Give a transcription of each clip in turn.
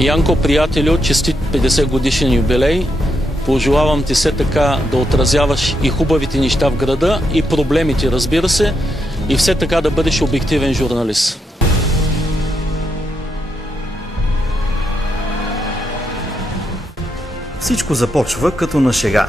Янко, приятелю, честит 50 годишен юбилей. Пожелавам ти все така да отразяваш и хубавите неща в града, и проблемите, разбира се, и все така да бъдеш обективен журналист. Всичко започва като на шега.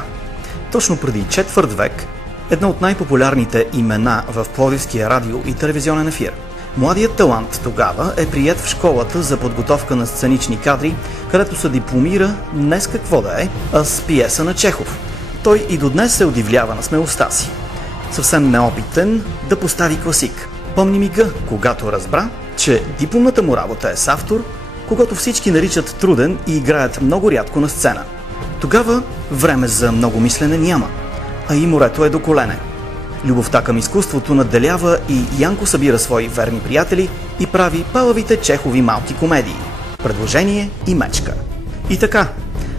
Точно преди четвърт век едно от най-популярните имена в пловдивския радио и телевизионен ефир. Младият талант тогава е приет в школата за подготовка на сценични кадри, където се дипломира не с какво да е, а с пиеса на Чехов. Той и до днес се удивлява на смелостта си. Съвсем неопитен да постави класик. Помни мига, когато разбра, че дипломната му работа е с автор, когато всички наричат труден и играят много рядко на сцена. Тогава време за много мислене няма, а и морето е до колене. Любовта към изкуството надделява и Янко събира свои верни приятели и прави палавите Чехови малки комедии «Предложение» и «Мечка». И така,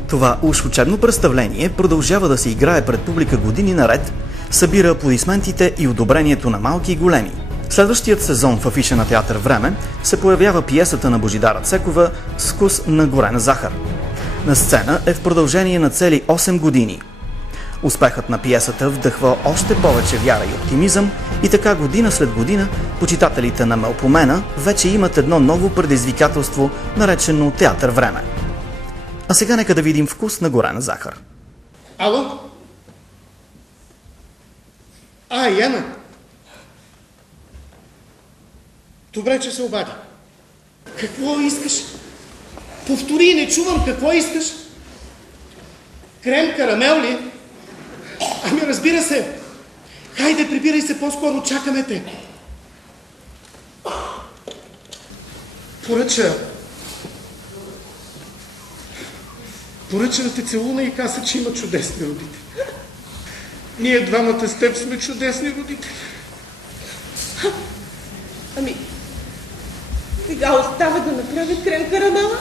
това уж учебно представление продължава да се играе пред публика години наред, събира аплодисментите и одобрението на малки и големи. Следващият сезон в афиша на театър «Време» се появява пиесата на Божидара Цекова с вкус на горена захар. На сцена е в продължение на цели 8 години. Успехът на пиесата вдъхва още повече вяра и оптимизъм и така година след година почитателите на Мелпомена вече имат едно ново предизвикателство, наречено театър «Време». А сега нека да видим вкус на горена захар. Ало? Яна. Добре, че се обади. Какво искаш? Повтори, не чувам. Какво искаш? Крем карамел ли? Ами разбира се. Хайде, прибирай се по-скоро, чакаме те. Поръча да те целуна и каза, че има чудесни родители. Ние двамата с теб сме чудесни родители. Ами, сега остава да направя крем карамела.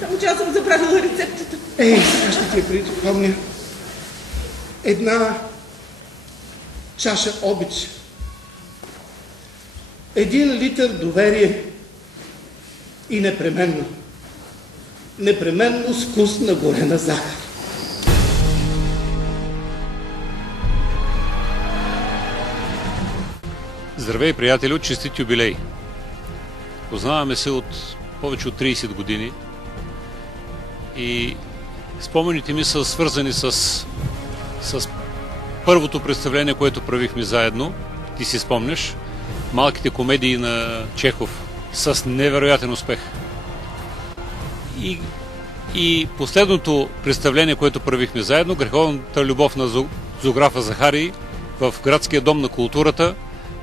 Само че аз съм забравила рецептата. Сега ще ти я припомня. Една чаша обич. 1 литър доверие и непременно с вкус на горена захар. Здравей, приятелю, честит юбилей! Познаваме се от повече от 30 години и спомените ми са свързани с първото представление, което правихме заедно. Ти си спомняш. Малките комедии на Чехов с невероятен успех. И последното представление, което правихме заедно, Греховната любов на зоографа Захарий в Градския дом на културата,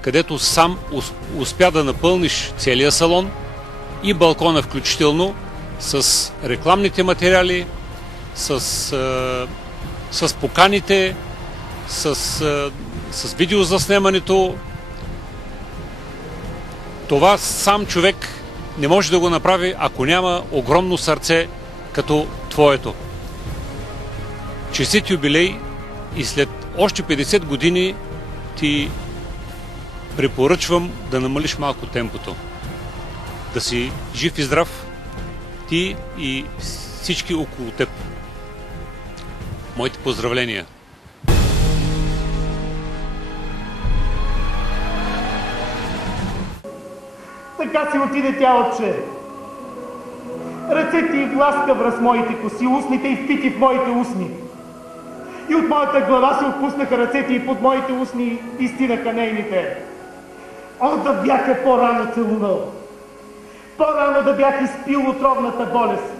където сам успя да напълниш целия салон и балкона включително с рекламните материали, с поканите, с видеозаснемането. Това сам човек не може да го направи, ако няма огромно сърце като твоето. Честит юбилей и след още 50 години ти препоръчвам да намалиш малко темпото. Да си жив и здрав, ти и всички около теб. Моите поздравления! Така си отиде тя, отче. Ръцете й власка връз моите коси, устните й впити в моите устни. И от моята глава се отпуснаха ръцете й под моите устни и стинаха нейните. О, да бях я по-рано целунал! По-рано да бях изпил отровната болест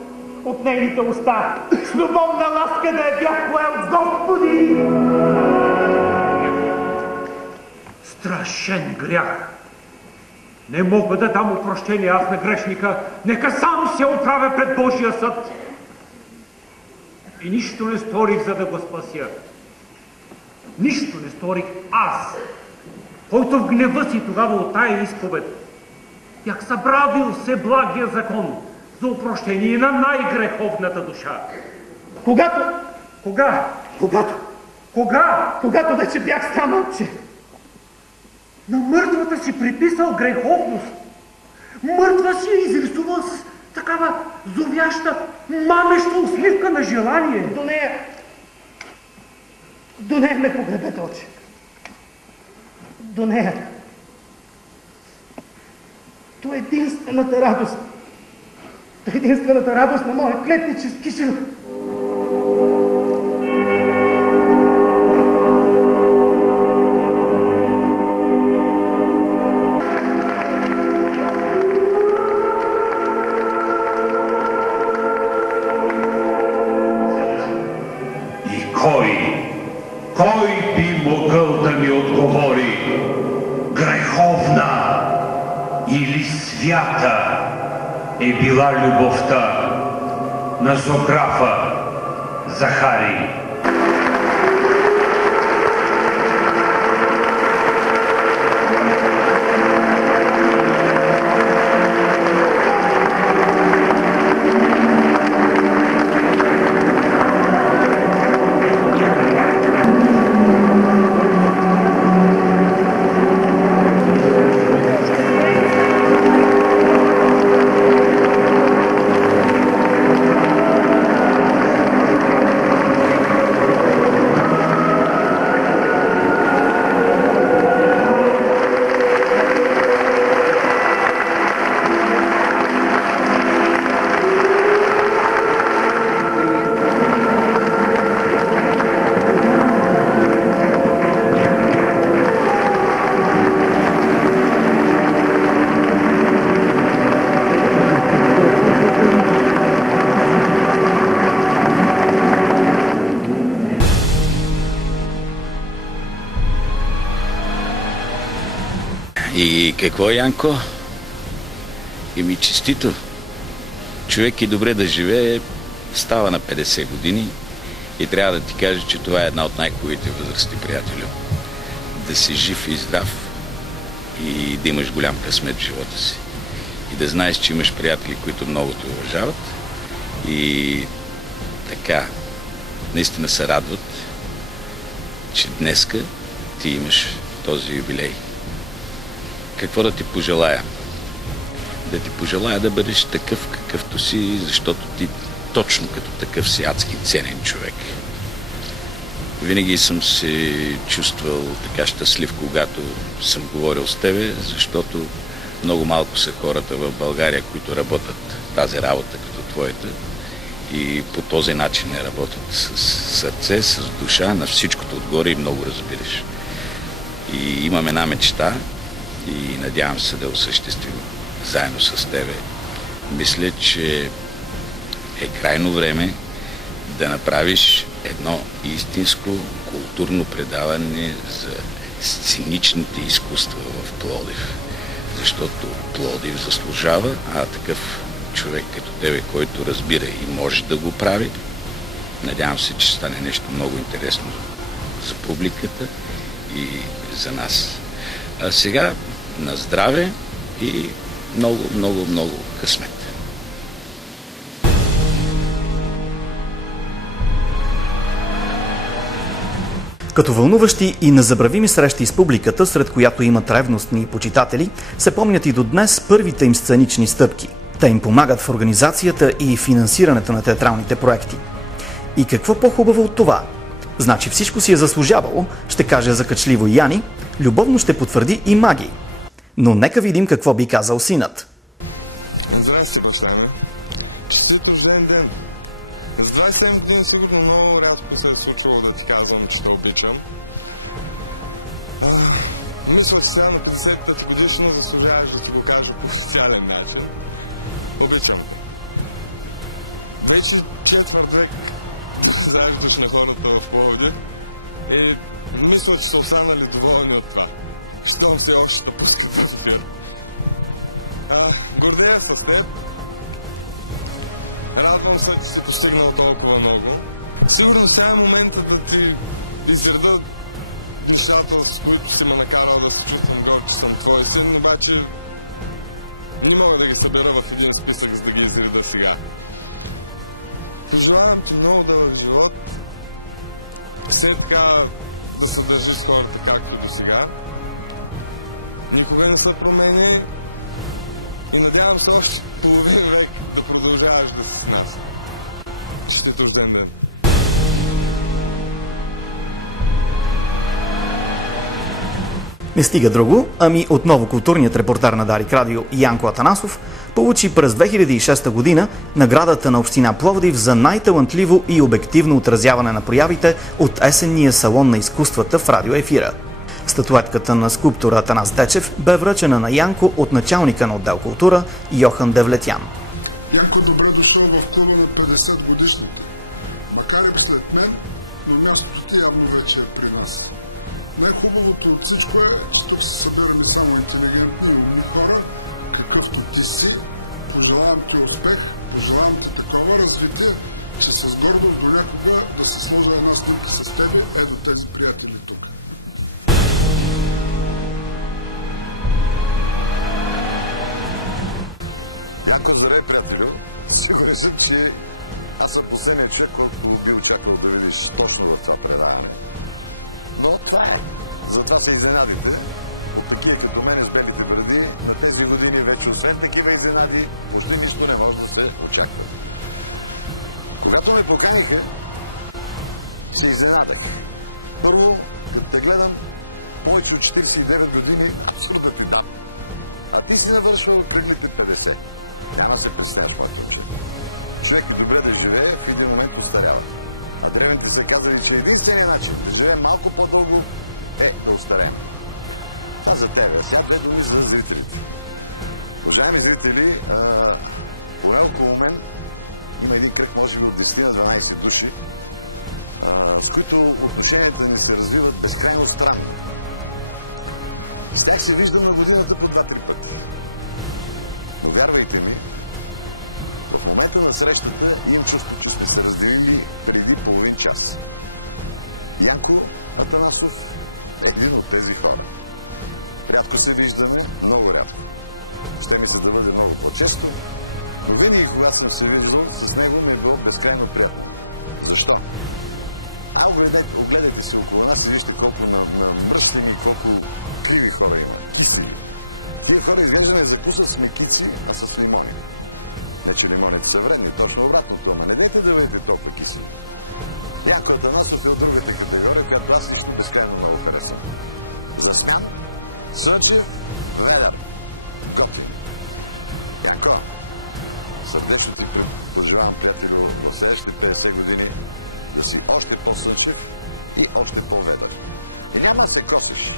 от нейните уста. С любовна ласка да я бях поел, Господи! Страшен грях! Не мога да дам опрощение аз на грешника. Нека сам се оправя пред Божия съд. И нищо не сторих, за да го спася. Нищо не сторих аз, който в гнева си тогава от тая изповед бях събравил се благия закон за опрощение на най-греховната душа. Когато? Кога? Когато? Кога? Когато вече бях станал, че... На мъртвата си приписал греховност. Мъртва си е изрисувал с така такава зовяща, мамеща усмивка на желание. До нея ме погребете, отче. До нея. То е единствената радост. То е единствената радост на моя клетнически живот. Кой би могъл да ми отговори, греховна или свята е била любовта на зоографа Захарий? И какво, Янко? Ми честито. Човек и добре да живее, става на 50 години и трябва да ти кажа, че това е една от най-хубавите възрасти, приятелю. Да си жив и здрав и да имаш голям късмет в живота си. И да знаеш, че имаш приятели, които много те уважават и така, наистина се радват, че днеска ти имаш този юбилей. Какво да ти пожелая? Да ти пожелая да бъдеш такъв, какъвто си, защото ти точно като такъв си адски ценен човек. Винаги съм се чувствал така щастлив, когато съм говорил с тебе, защото много малко са хората в България, които работят тази работа като твоята и по този начин не работят с сърце, с душа, на всичкото отгоре и много разбираш. И имам една мечта и надявам се да осъществим заедно с тебе. Мисля, че е крайно време да направиш едно истинско културно предаване за сценичните изкуства в Пловдив. Защото Пловдив заслужава, а такъв човек като тебе, който разбира и може да го прави, надявам се, че стане нещо много интересно за публиката и за нас. А сега на здраве и много, много, много късмет. Като вълнуващи и незабравими срещи с публиката, сред която имат ревностни почитатели, се помнят и до днес първите им сценични стъпки. Те им помагат в организацията и финансирането на театралните проекти. И какво по-хубаво от това? Значи всичко си е заслужавало, ще каже закачливо Яни, любовно ще потвърди и Маги. Но нека видим какво би казал синът. Здрасти, баща. Честит рожден ден. За 27 години сигурно много рядко се е случвало да ти казвам, че те обичам. Мисля, че сега на 55 годишно заслужаваш да ти го кажа по официален начин. Обичам. Вече четвърт век заедниш на хората в Пловдив и мисля, че са останали доволни от това. Щом все още да пускат спир. Гордея с теб. Радвам се, че си постигнал толкова много. Сигурно сега е моментът да ти изредат нещата, с които си ме накарал да се чувствам горд, че съм твой син, обаче не мога да ги събера в един списък, за да ги изреда сега. Пожелавам ти много дълъг живот, все така да се държи с хората както до сега. Никога не се променя и надявам се още половин век да продължи с нас. Честит рожден ден! Не стига друго, ами отново културният репортер на Дарик Радио Янко Атанасов получи през 2006 година наградата на община Пловдив за най-талантливо и обективно отразяване на проявите от есенния салон на изкуствата в радиоефира. Статуетката на скулптора Атанас Дечев бе връчена на Янко от началника на отдел култура Йохан Девлетян. Янко, добре дошъл в клуба на 50 годишната. Макар и след мен, но мястото ти явно вече е при нас. Най-хубавото от всичко е, че тук се събираме само интелигентни и умни хора, какъвто ти си. Пожелавам ти успех, пожелавам ти такова развитие, че с гордост до някога да се сложа една стъпка с теб, ето тези приятели тук. Янко, здравей, приятелю. Сигурен съм, че аз съм последният човек, който би очаквал да видиш точно в това предаване. Но това е. Затова се изненадите. От такива като мен с белите бради, на тези години вече освен такива изненади, почти нищо не може да се очаква. Когато ме поканиха, се изненадах. Първо, като те гледам, повече от 49 години, абсурдна ти дам. А ти си навършвал преглите 50. Няма се представяш, млади. Човек е добре да живее, в един момент остарява. А древните са казали, че единственият начин да живее малко по-дълго е да остарее. Това за тебе, сега гледаме за зрителите. Уважаеми зрители, поне около мен има един кръг, може би от 10-12 души, с които отношенията ни се развиват безкрайно странно. С тях се вижда на годината по 2-3 пъти. Но вярвайте ми, в момента на срещата имам чувство, че сте се разделили преди половин час. Янко Атанасов е един от тези хора. Рядко се виждаме, много рядко. Ще ми се да бъде много по-често, но винаги, когато съм се виждал, с него ми е било безкрайно приятно. Защо? Погледайте се около нас и вижте колко на мръсвени, колко криви хора има. Кисли. Тези хора изглеждаме записват с мекици, а с лимони. Не, че лимоните са вредни, точно обратно от дома. Не дайте да видите толкова кисли. Някой от нас е от другите категории, която аз лично безкрайно много харесвам. Засмян, Съчев, Ведър, Готин. Яко, сърдечно ти пожелавам, приятелю, в следващите 50 години да си още по-Съчев и още по-Ведър. И няма се косвиш.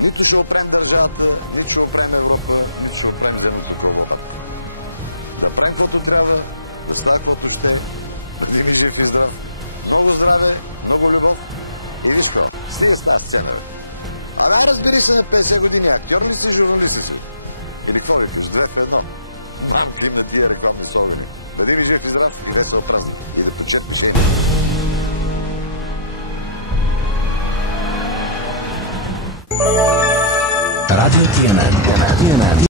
Нито ще опрем държавата, нито ще опрем Европа, нито ще опрем земното колона. Да правим каквото трябва, да става каквото ще, да ги ви жив и здрав. Много здраве, много любов и вижте, стига с тази сцена. А да, разбери се на 50 години, актьор ли си, журналист си? Или какво ли, с 2 в 1? Клип на тия рекламни солови. Да ви жив и здрав, харесва отрасъл. Или почет мишени. Radio TNN.